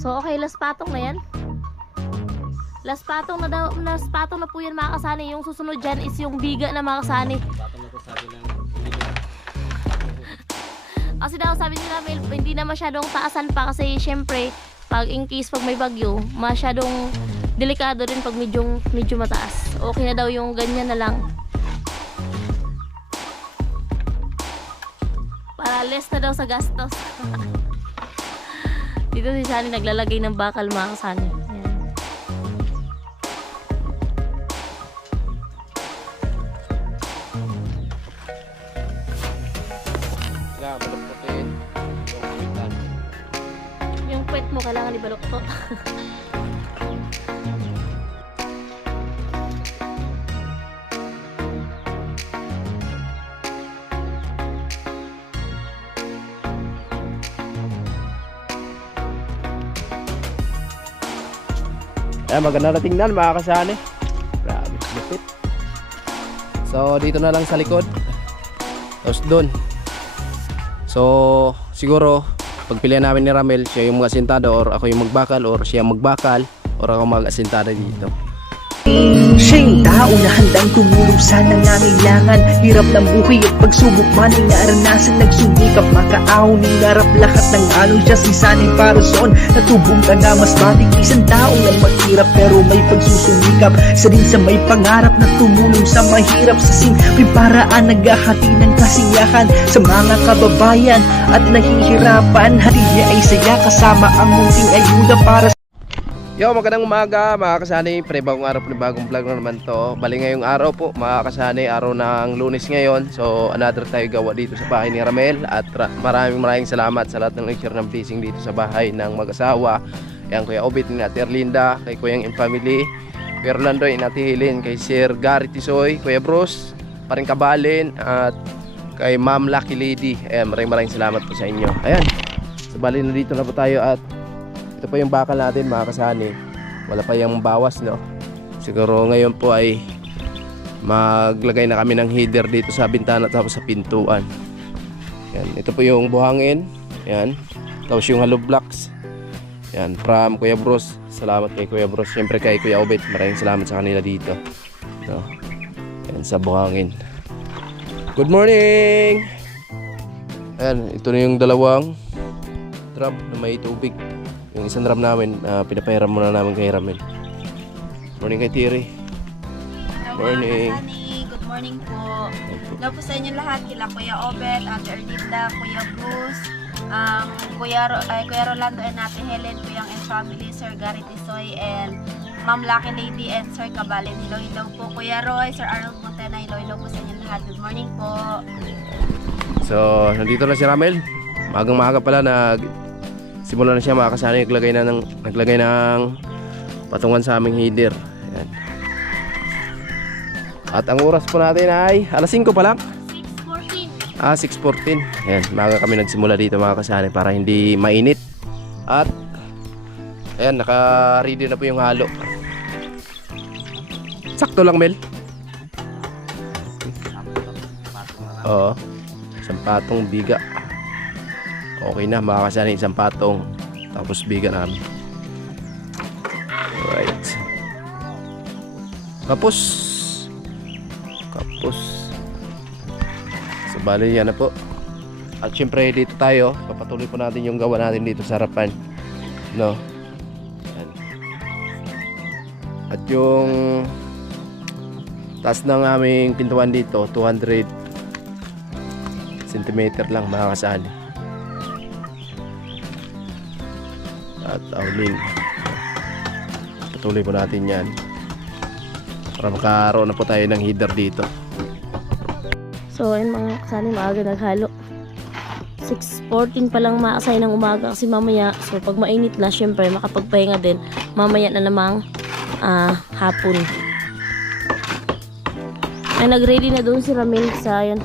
So okay, last patong na yan. Last patong na daw, last patong na po yan mga kasani. Yung susunod dyan is yung biga na mga kasani. Patong na to sabi ng Kasi daw sabi nila hindi na masyadong taasan pa kasi syempre pag in case pag may bagyo, masyadong delikado rin pag medyo mataas. Okay na daw yung ganyan na lang. Para less na daw sa gastos. Dito si Shani naglalagay ng bakal mga kasani. Yung puwet mo kailangan ibalok to. Ayan, maganda na tingnan mga kasani. Grabe, lupit. So, dito na lang sa likod. Tapos doon. So, siguro pagpilian namin ni Ramel, siya yung mag-asintado or ako yung magbakal or siya magbakal or ako mag-asintada dito. Siya yung tao na handang tumulong sa nangangailangan. Hirap ng buhay at pagsubok man ay naranasan. Nagsumikap makaaw ng narap lahat ng alon. Siya si Sanay Parason, natubong ka na mas matig. Isang taong na maghirap pero may pagsusumikap. Isa din sa may pangarap na tumulong sa mahirap. Sa simpleng paraan naghahati ng kasiyahan sa mga kababayan at nahihirapan. Hati niya ay saya kasama ang munting ayuda para sa Yo, magandang umaga mga kasani. Panibagong araw, panibagong vlog na naman to. Bali ngayong araw po mga kasani, araw ng Lunes ngayon. So another tayo gawa dito sa bahay ni Ramel. At maraming salamat sa lahat ng nag-share ng blessing dito sa bahay ng mag-asawa. Yan, Kuya Obit, ni Ate Erlinda, kay Kuyang and Family, Kuya Rolando, ni Ate Helen, kay Sir Gary Tisoy, Kuya Bruce, Paring Kabalin, at kay Ma'am Lucky Lady. Ayan, maraming salamat po sa inyo. Ayan, so bali na dito na po tayo at ito pa yung bakal natin mga kasani. Wala pa yung bawas, no? Siguro ngayon po ay maglagay na kami ng header dito sa bintana at sa pintuan. Yan, ito po yung buhangin. Yan. Tapos yung hollow blocks. Yan, from Kuya Bros. Salamat kay Kuya Bros. Siyempre kay Kuya Obet. Maraming salamat sa kanila dito. No? Yan, sa buhangin. Good morning! Ayan, ito na yung dalawang drum na may tubig. Yung isang drum namin, pinapahiram muna namin kay Ramel. Morning kay Tiri. Morning. Good morning po. Hello po sa inyo lahat. Kila Kuya Obet, Ate Erlinda, Kuya Bruce, Kuya Rolando and Ate Helen, Kuyang and Family, Sir Gary Tisoy, and Ma'am Lucky Lady and Sir Kabalin. Hello po. Kuya Roy, Sir Arnold Montena. Hello po sa inyo lahat. Good morning po. So, nandito na si Ramel. Magang-maga pala simula na siya mga kasani, naglagay ng patungan sa aming header. Ayan. At ang oras po natin ay alas 5 pa lang. 6:14. 6:14. Ayan, maga kami nagsimula dito mga kasani para hindi mainit. At ayan, naka-ready na po yung halo. Sakto lang, Mel. Oo. Isang patong biga. Okay na mga kasani, isang patong tapos biga namin. Alright. Kapos. So bali yan na po. At syempre dito tayo, papatuloy po natin yung gawa natin dito sa harapan, no? Yan. At yung taas ng aming pintuan dito 200 cm lang mga kasani. At awning, patuloy po natin yan para magkaroon na po tayo ng header dito. So ayun mga kasani, maaga naghalo. 6:14 pa lang maasay ng umaga kasi mamaya, so pag mainit na syempre makapagpahinga din mamaya na namang hapon. Ay nagready na doon si Ramel sa yan.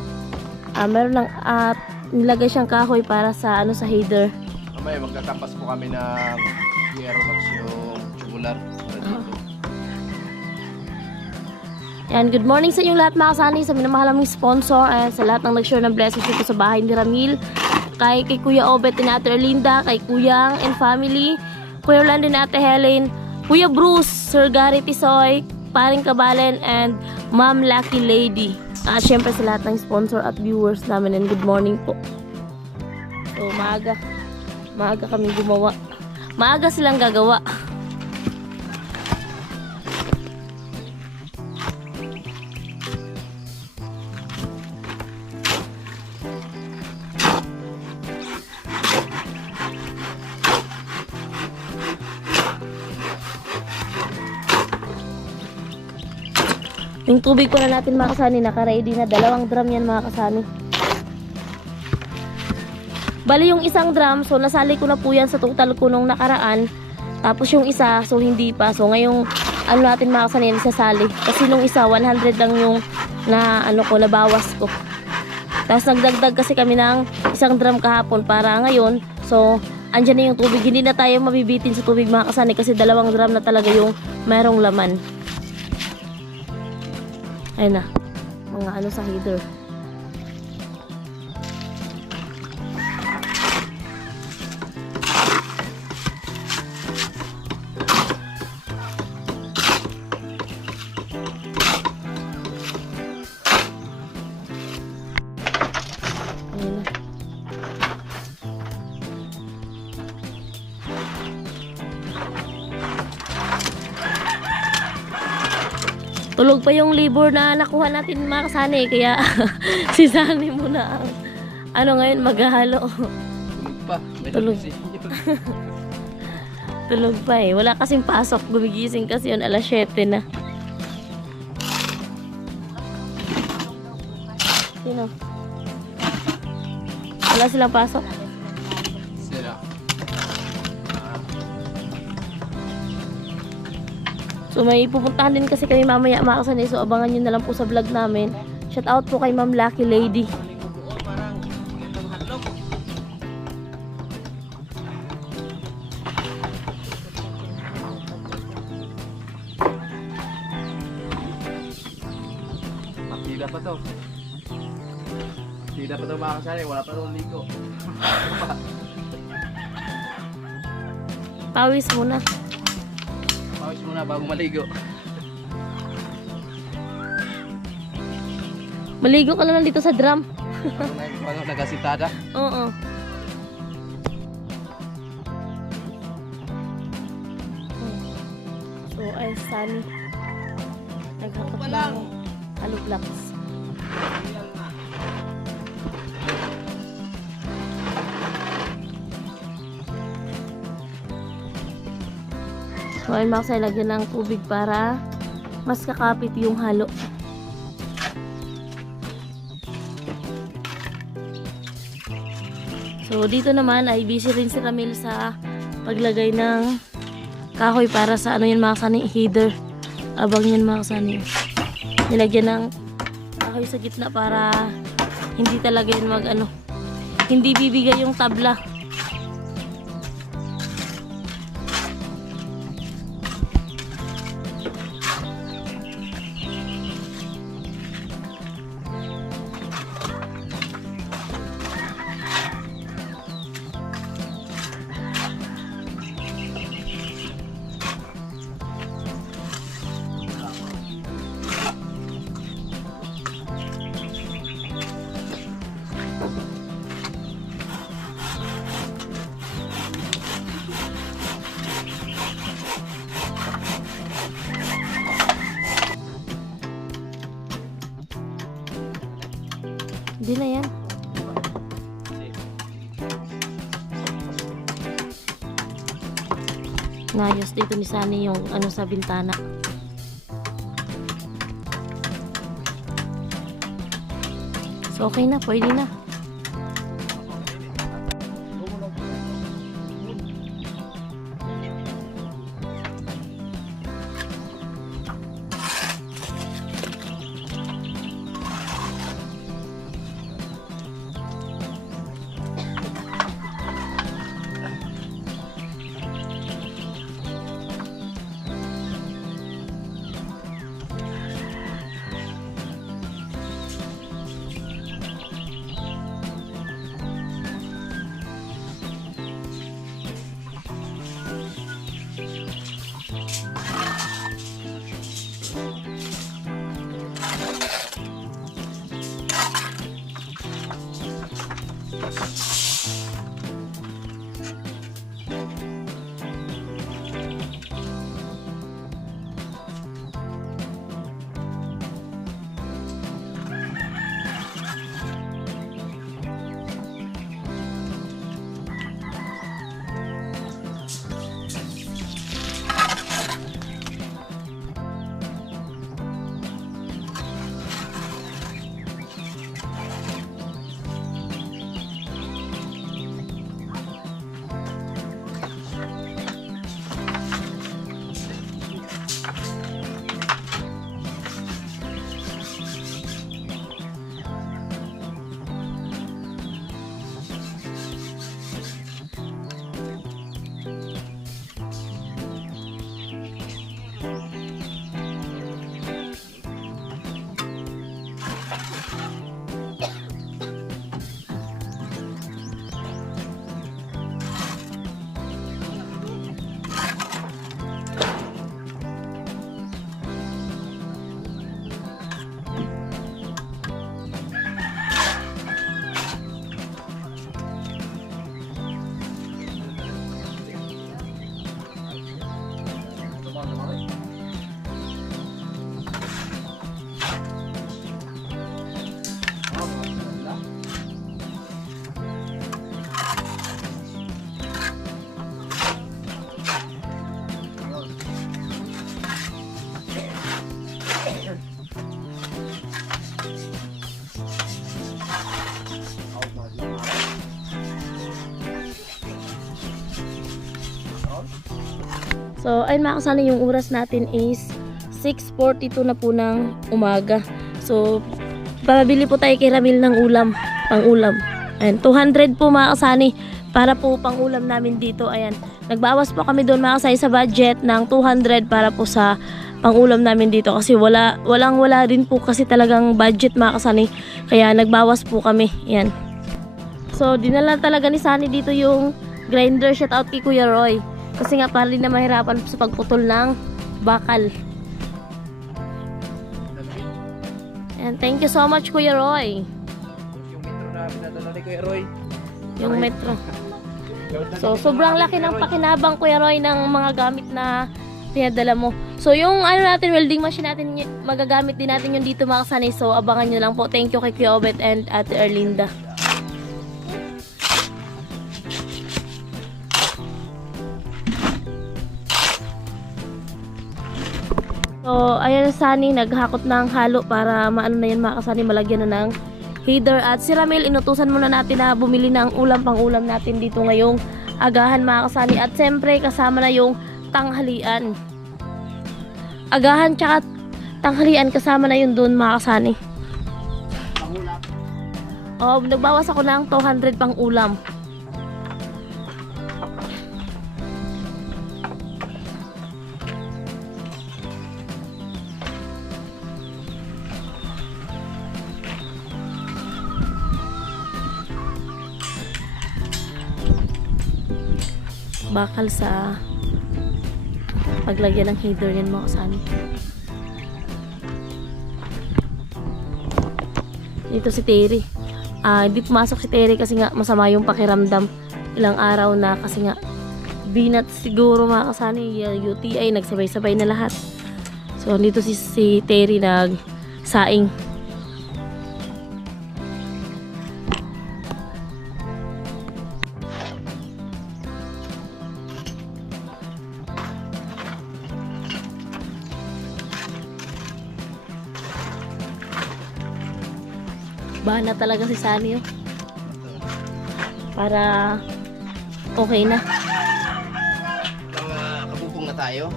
Meron lang nilagay siyang kahoy para sa sa header. Mamaya magkakampas po kami ng Aeromax yung tubular. And good morning sa inyong lahat mga kasani, sa minamahal naming sponsor, and sa lahat ng nag-share ng blessings dito sa bahay ni Ramil, kay Kuya Obet and Ate Erlinda, kay Kuyang and Family, Kuya Rolando and Ate Helen, Kuya Bruce, Sir Gary Tisoy, Paring Kabalen, and Ma'am Lucky Lady. At syempre sa lahat ng sponsor at viewers namin, and good morning po. So maaga kami gumawa. Maaga silang gagawa. Yung tubig ko na natin mga kasani, naka-ready na. 2 drum yan mga kasani. Bali yung isang drum, so nasali ko na po yan sa total ko nung nakaraan. Tapos yung isa, so hindi pa. So ngayong ano natin mga kasani, yan isasali. Kasi nung isa, 100 lang yung nabawas ko. Tapos nagdagdag kasi kami ng isang drum kahapon para ngayon. So andyan na yung tubig. Hindi na tayo mabibitin sa tubig mga kasani kasi 2 drum na talaga yung merong laman. Ayun na, mga sa heater. Ayun na. Tulog pa yung libur na nakuha natin mga kasani, kaya si Sani muna ang ngayon maghahalo. Tulog. Tulog pa eh. Wala kasing pasok. Gumigising kasi yun alas 7 na. Sino? Wala silang pasok. So may pupuntahan din kasi kami mamaya mga kasani. So abangan nyo na lang po sa vlog namin. Shout out po kay Ma'am Lucky Lady. Tida pa to. Tida pa to mga kasani. Wala pa to ligo. Pawis muna. Pawis muna bago maligo. Maligo ka na lang dito sa drum. Bago nagasitada. Oo. So ay Sani. Naghakot ng alublaks. So ay makasay lagyan ng tubig para mas kakapit yung halo. So dito naman ay busy rin si Ramil sa paglagay ng kahoy para sa ano yun mga kasani, header. Abang yun mga kasani. Nilagyan ng kahoy sa gitna para hindi talaga yun hindi bibigay yung tabla. Hindi na yan. Naayos dito ni Sani yung sa bintana. So okay na, pwede na. So, ayun mga kasani, yung oras natin is 6:42 na po ng umaga. So, babili po tayo kay Ramil ng ulam, pang-ulam. Ayan, 200 po mga kasani para po pang-ulam namin dito. Ayan, nagbawas po kami doon mga kasani sa budget ng 200 para po sa pang-ulam namin dito kasi wala rin po kasi talagang budget mga kasani. Kaya nagbawas po kami. Ayan. So, dinala talaga ni Sunny dito yung grinder. Shout out kay Kuya Roy. Kasi nga para rin na mahirapan sa pagputol ng bakal. And thank you so much Kuya Roy. Yung metro na pinadala ni Kuya Roy. Yung metro. So sobrang laki ng pakinabang Kuya Roy ng mga gamit na pinadala mo. So yung natin, welding machine natin, magagamit din natin yung dito mga kasani. So abangan nyo lang po. Thank you kay Kuya Obet and Ate Erlinda. So, ayan Sunny, naghakot na ang halo para maano na yan mga kasani, malagyan na ng heater. At si Ramil, inutusan muna natin na bumili ng ulam pang-ulam natin dito ngayong agahan mga kasani. At siyempre, kasama na yung tanghalian. Agahan tsaka tanghalian, kasama na yun doon mga kasani. Oh, nagbawas ako ng 200 pang ulam. Bakal sa paglagyan ng heater yan mga kasani. Dito si Terry. Hindi pumasok si Terry kasi nga masama yung pakiramdam. Ilang araw na kasi nga binat siguro mga kasani, UTI, nagsabay-sabay na lahat. So dito si Terry nagsaing. Bahala talaga si Sunny, oh. Para okay na. Kabubong na tayo.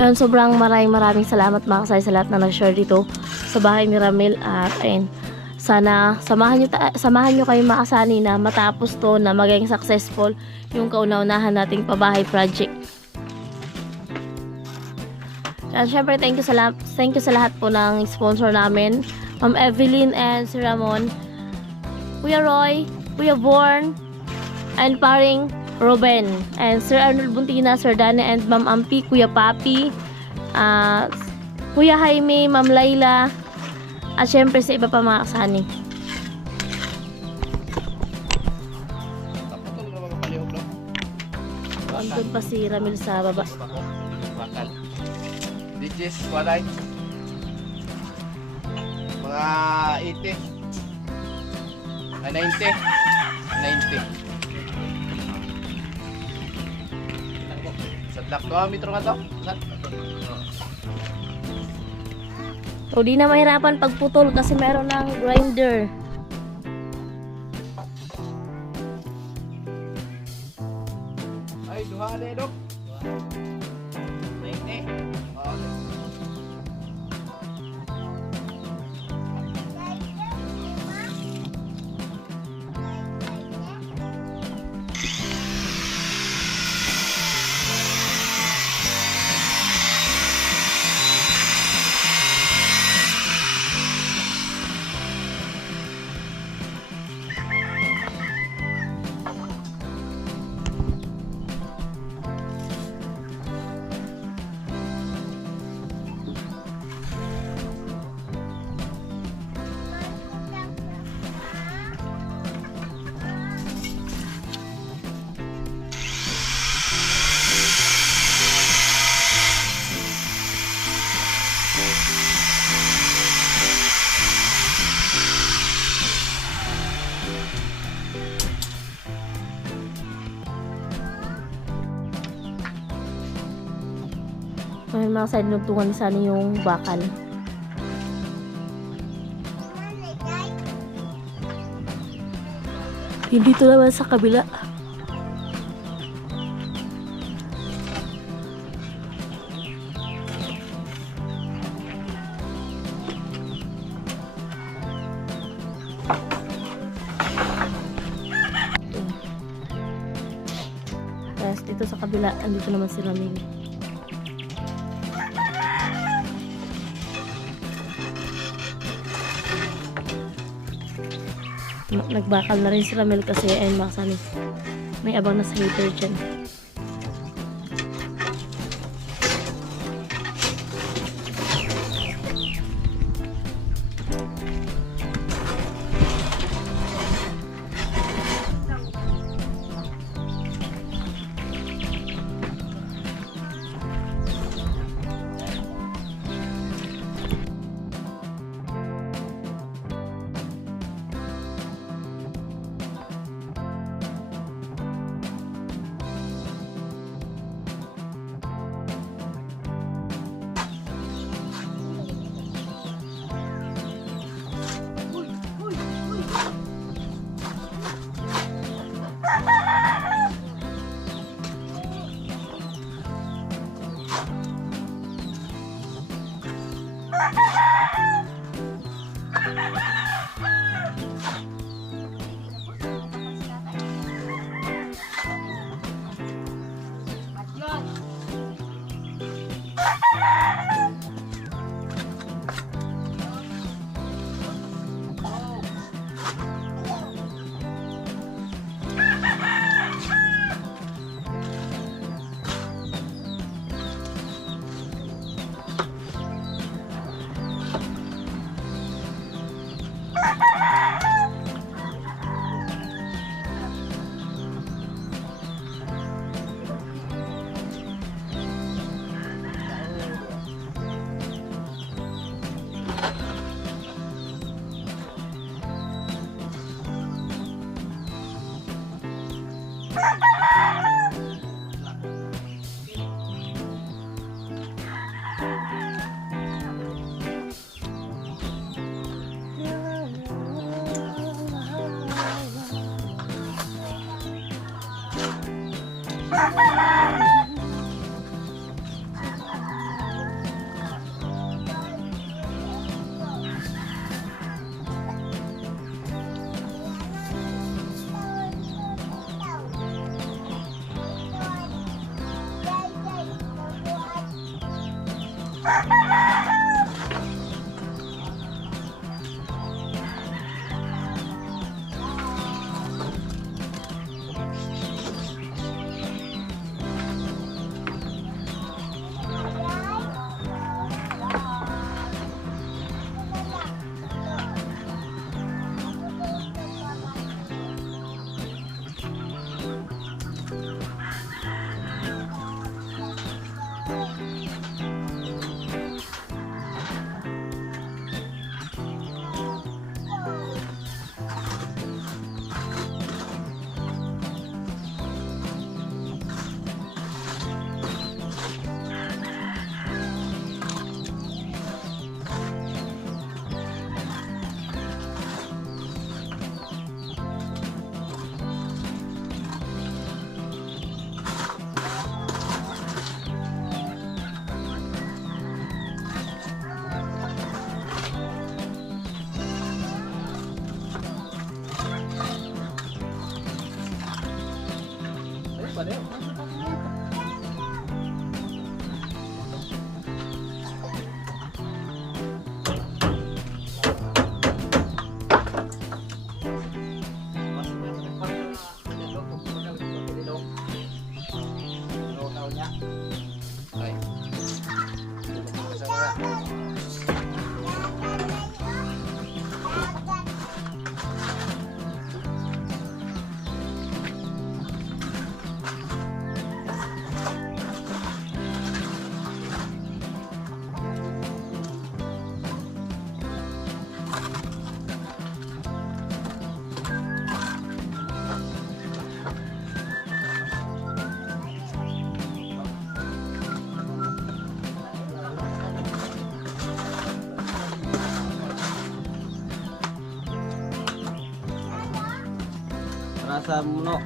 Ayun, sobrang maraming salamat mga kasay sa lahat na nag-share dito sa bahay ni Ramil. At ayun, sana samahan nyo kayo mga kasani na matapos to, na maging successful yung kauna-unahan nating pabahay project. At syempre, thank you sa lahat po ng sponsor namin. Ma'am Evelyn and si Ramon, Kuya Roy, Kuya Born, and paring Ruben, and Sir Arnold Buntina, Sir Dana, and Ma'am Ampi, Kuya Papi, Kuya Jaime, Ma'am Layla, at syempre sa iba pa mga kasani. Andun pa si Ramil sa baba. Digis, walay. Mga 80. 90. 90. Sadlak to, metro nga to. So di na mahirapan pagputol kasi meron ng grinder. Ay, duha na dok. 90. May mga side nugtungan ni Sunny yung bakal. Yung dito naman sa kabila. Tapos dito sa kabila, andito naman si Ramil. Nagbakal na rin si Ramil kasi ayun mga kasali. May abang na sa hater dyan. Rasa muno.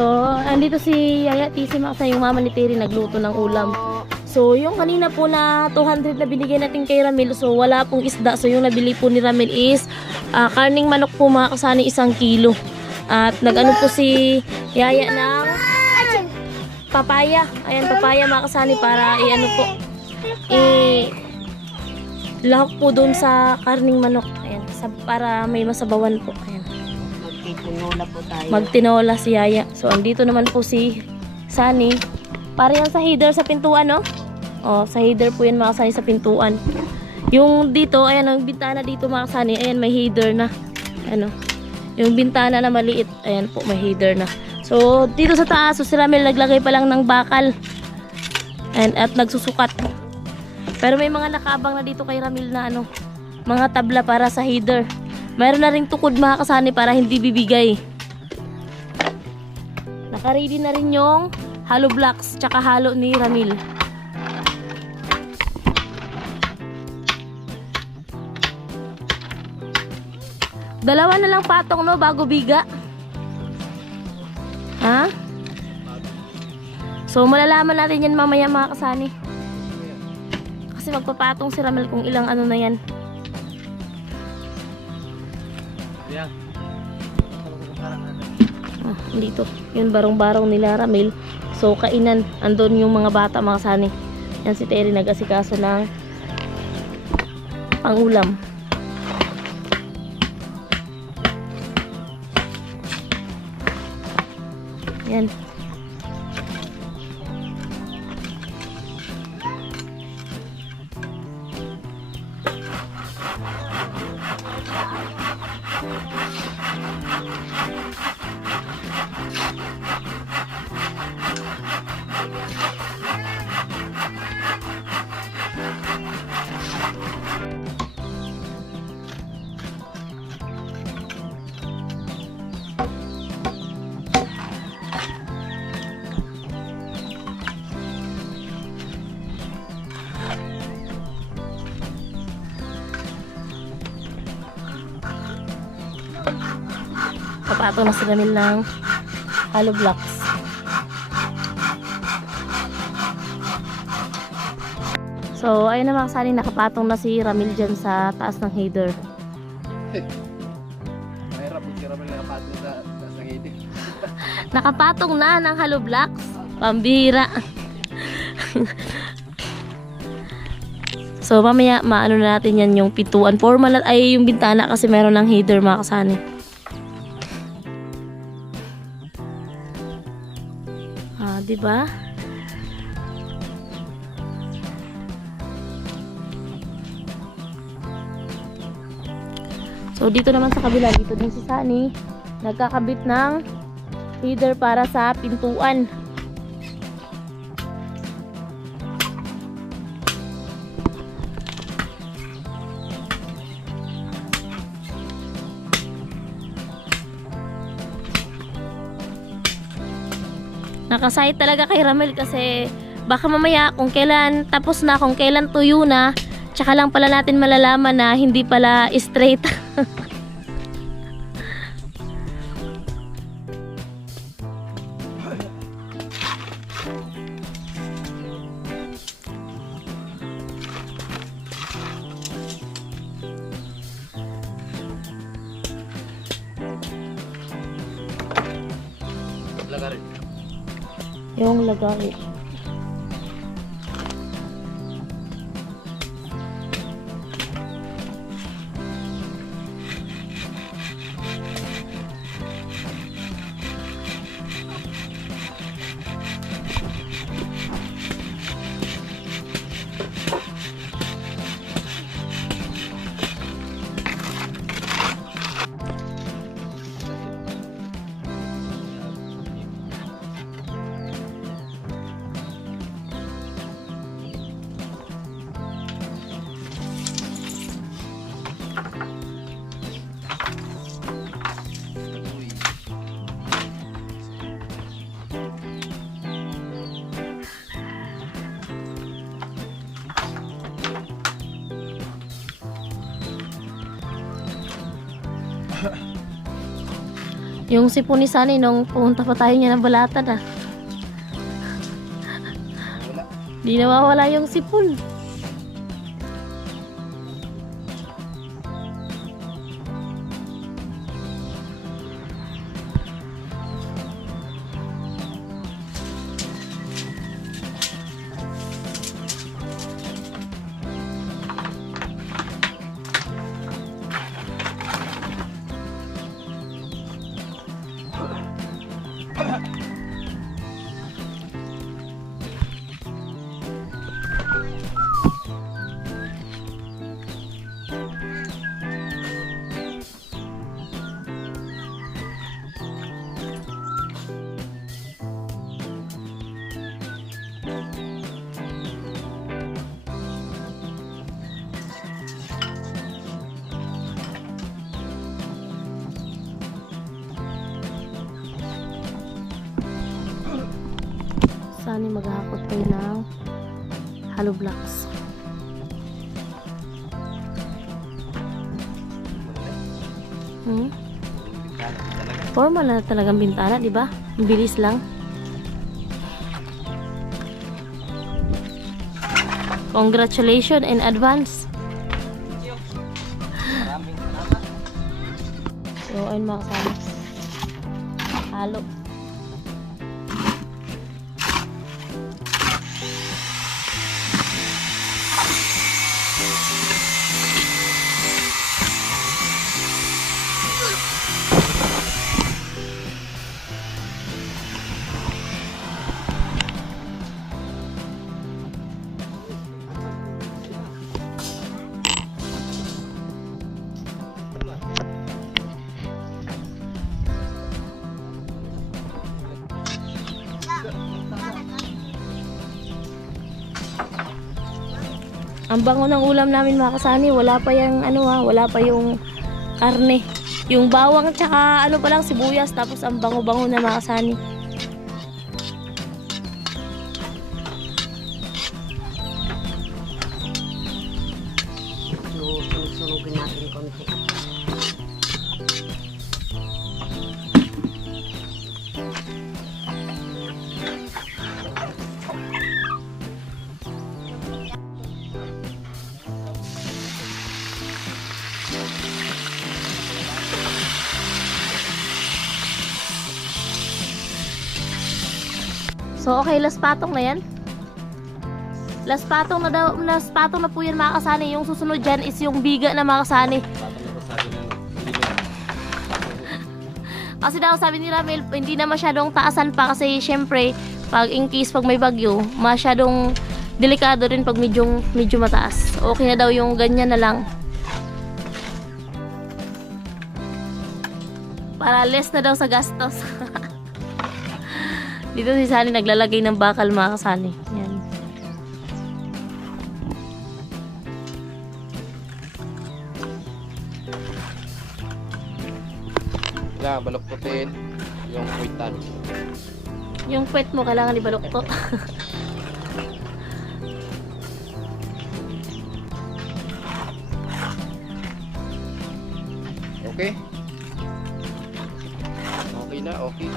So, andito si Yaya Tisi Maksa, yung mama ni Terry, nagluto ng ulam. So, yung kanina po na 200 na binigay natin kay Ramil, so wala pong isda. So, yung nabili po ni Ramil is karning manok po mga kasani, 1 kilo. At nag-ano po si Yaya ng papaya. Ayan, papaya mga kasani para i-ano po, lahok po doon sa karning manok. Ayan, para may masabawan po. Ayan. Magtitinola po tayo. Magtinola si Yaya. So, andito naman po si Sunny. Para yan sa header sa pintuan, no? O, sa header po yan mga kasani sa pintuan. Yung dito, ayan, ang bintana dito mga kasani, ayan, may header na. Ano? Yung bintana na maliit, ayan po, may header na. So, dito sa taas, so si Ramil naglagay pa lang ng bakal. At nagsusukat. Pero may mga nakaabang na dito kay Ramil na ano, mga tabla para sa header. Mayroon na ring tukod mga kasani para hindi bibigay. Naka-ready na rin yung hollow blocks tsaka halo ni Ramil. Dalawa na lang patong, no, bago biga. Ha? So malalaman natin yan mamaya mga kasani. Kasi magpapatong si Ramil kung ilang ano na yan. Dito, yun barong-barong nila Ramil. So kainan, andun yung mga bata mga kasani. Yan si Terry nag-asikaso ng pangulam. Yan. Kapatong na si Ramil ng hollow blocks. So, ayun na mga kasani, nakapatong na si Ramil dyan sa taas ng header. Mahirap po si Ramil na patong sa ngiti. Nakapatong na ng hollow blocks. Pambihira. So, mamaya maano na natin yan yung pintuan. Formal ay yung bintana kasi meron ng header mga kasani. Diba? So dito naman sa kabila, dito din si Sunny nagkakabit ng header para sa pintuan. Nakasayit talaga kay Ramil kasi baka mamaya kung kailan tapos na, kung kailan tuyo na, tsaka lang pala natin malalaman na hindi pala straight. Lagari. Yung lagay. Yung sipon ni Sunny nung pumunta pa tayo niya ng balatan ah. Wala. Di nawawala yung sipon. Sunny maghahakot tayo ng hollow blocks. Formal na talagang bintana, di ba? Ang bilis lang. Congratulations in advance. So, ayun mga kasama. Halo. Ang bango ng ulam namin mga kasani, wala pa yung wala pa yung karne. Yung bawang tsaka pa lang sibuyas, tapos ang bango-bango na mga kasani. Sunugin natin konti. So okay, last patong na yan. Last patong na po yan mga kasani. Yung susunod dyan is yung biga na mga kasani. Kasi daw sabi ni Ramel, hindi na masyadong taasan pa kasi syempre pag in case pag may bagyo, masyadong delikado rin pag medyo mataas. Okay na daw yung ganyan na lang. Para less na daw sa gastos. Dito si Sunny naglalagay ng bakal mga kasani. Yan. Kailangan baluktutin yung kwitan. Yung puwet mo kailangan ibaluktot. Okay? Okay na, okay.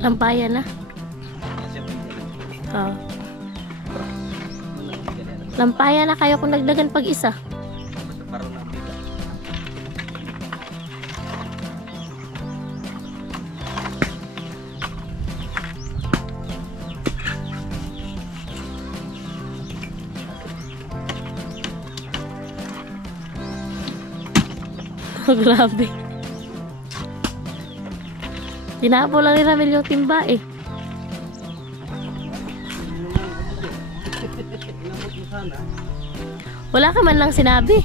Lampayan na. Oh. Lampayan na kayo kung nagdagan pag isa. Oh, grabe. Tinapo lang ni Ramil yung timba eh. Wala ka man lang sinabi.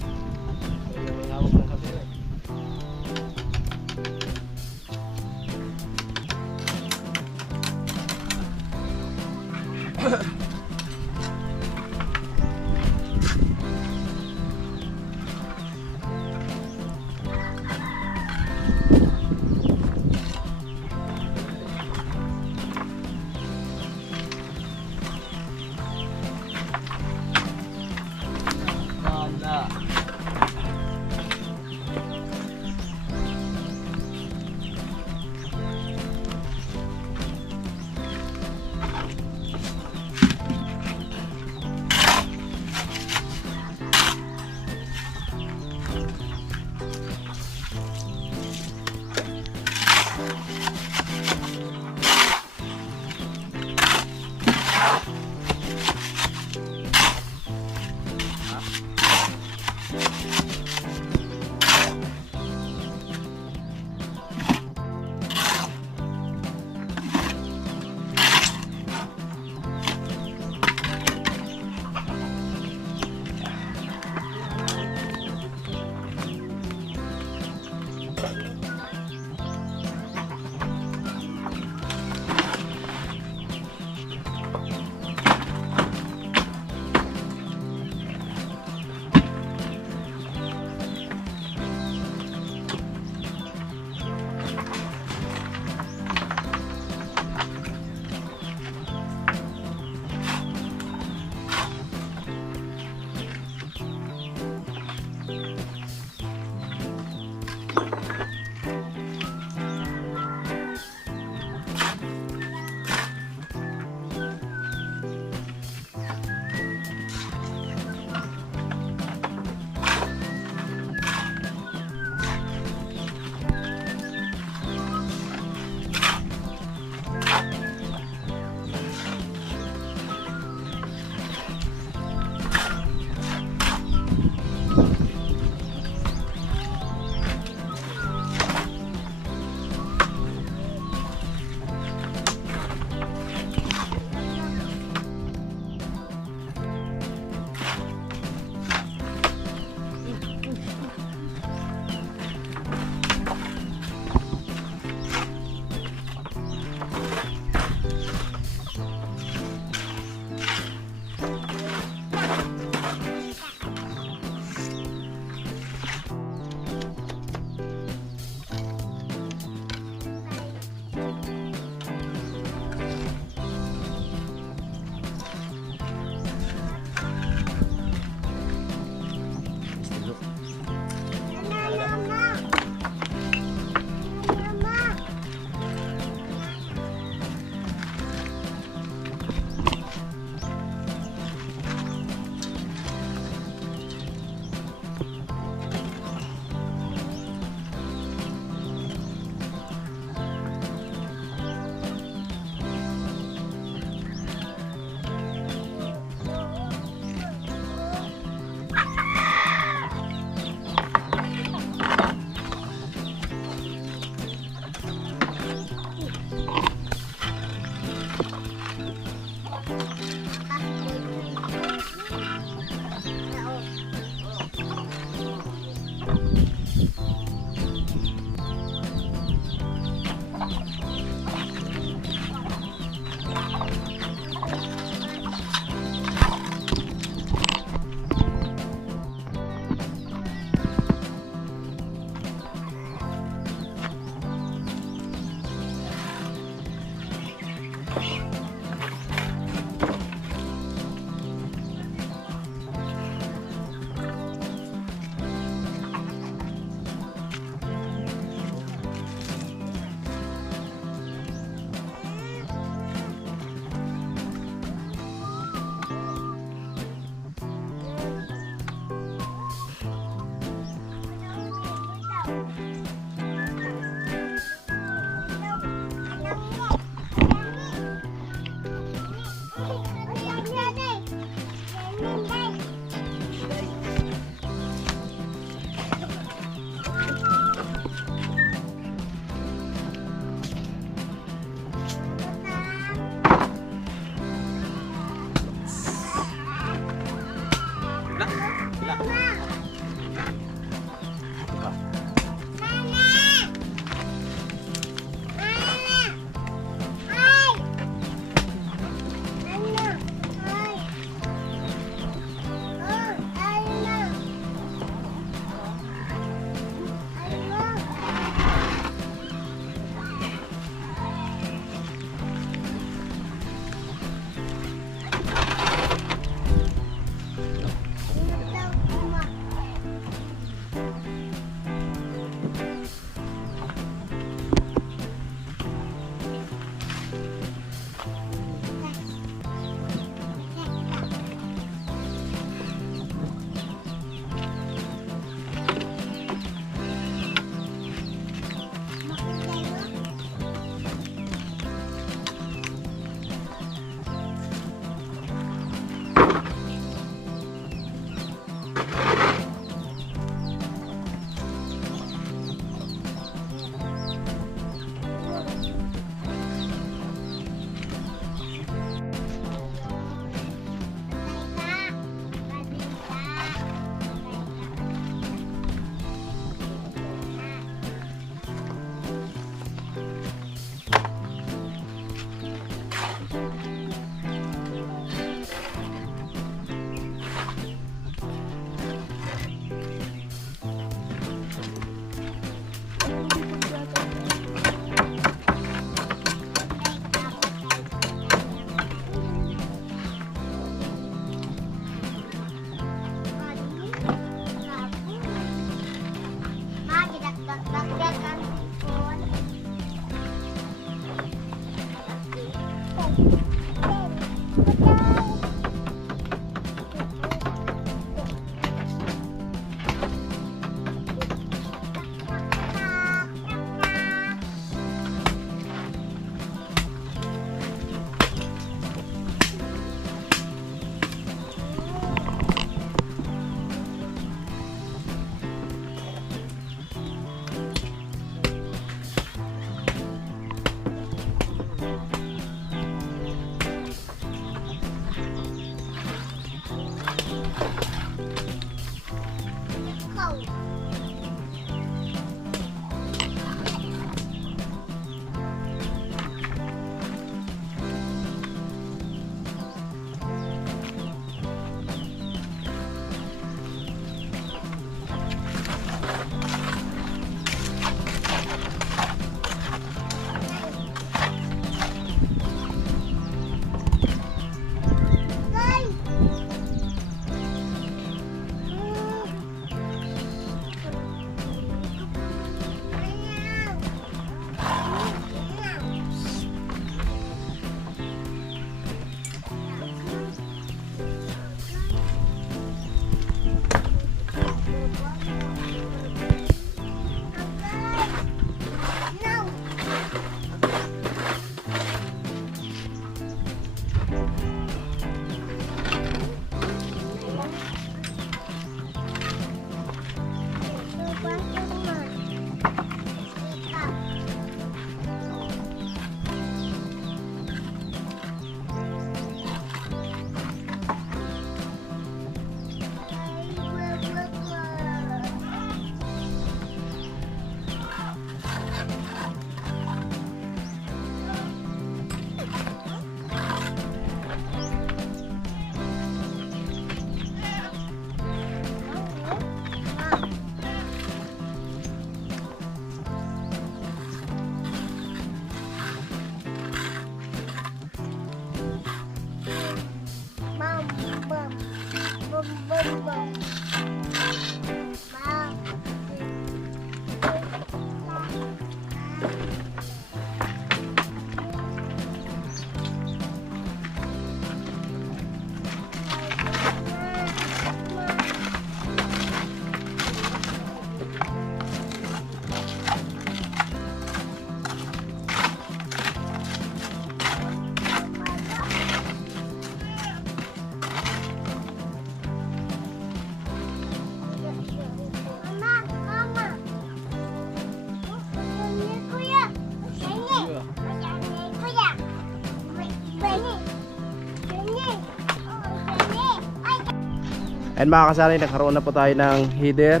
And mga kasali, nagkaroon na po tayo ng header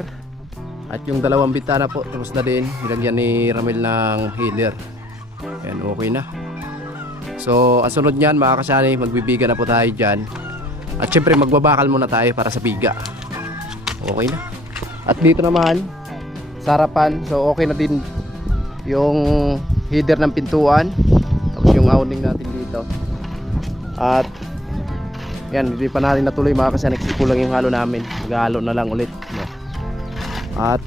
at yung dalawang bintana po tapos na din, nilagyan ni Ramel ng header. Ayan, okay na. So ang sunod nyan mga kasali, magbibiga na po tayo dyan. At syempre magbabakal muna tayo para sa biga. Okay na. At dito naman sa harapan, so okay na din yung header ng pintuan, tapos yung awning natin dito. At yan, hindi pa natin natuloy mga kasi nagsikulang yung halo namin. Maghalo na lang ulit, no? At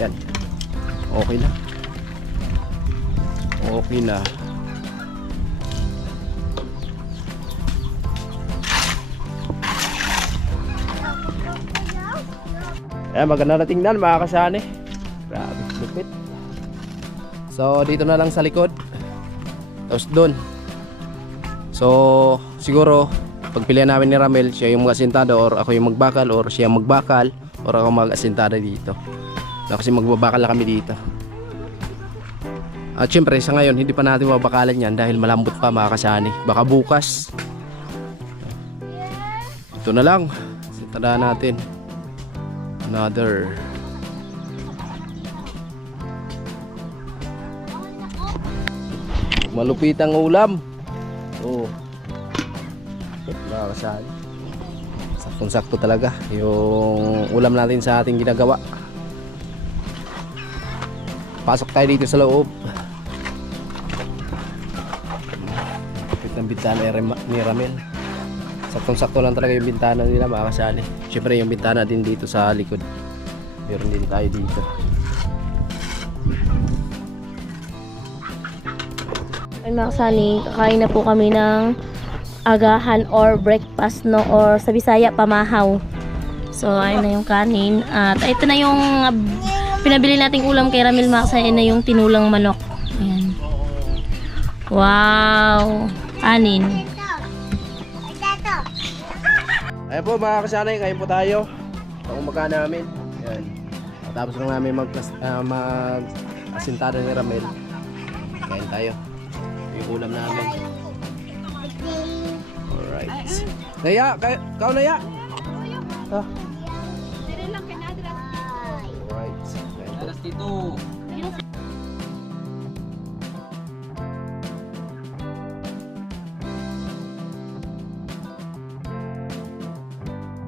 yan, okay na. Okay na. Ayan, maganda na tingnan mga kasane. Grabe, lupit. So dito na lang sa likod, tapos doon. So siguro pagpilian namin ni Ramel, siya yung mag-asintado or ako yung magbakal, or siya magbakal or ako mag-asintado dito. No, kasi magbabakal na kami dito. At syempre sa ngayon hindi pa natin mabakalan yan dahil malambot pa mga kasani. Baka bukas. Ito na lang, tandaan natin another malupitang ulam. Oh, mga kasali, saktong sakto talaga yung ulam natin sa ating ginagawa. Pasok tayo dito sa loob. Kapit ng bintana ni Ramel. Saktong sakto lang talaga yung bintana nila mga kasali. Siyempre yung bintana din dito sa likod, meron din tayo dito. Ay mga kasani, kakain na po kami ng agahan or breakfast no, or sa Bisaya pamahaw. So ayun na yung kanin at ito na yung pinabili nating ulam kay Ramil mga kasani, na yung tinulang manok. Ayan. Wow! Kanin. Ayan po mga kasanay, kain po tayo. Pang-umaga namin. Ayan. Tapos lang namin mag-asintada ni Ramel. Kain tayo. Yung ulam namin. Alright. Naya, kau Naya? Ah. Alright. Alas dito.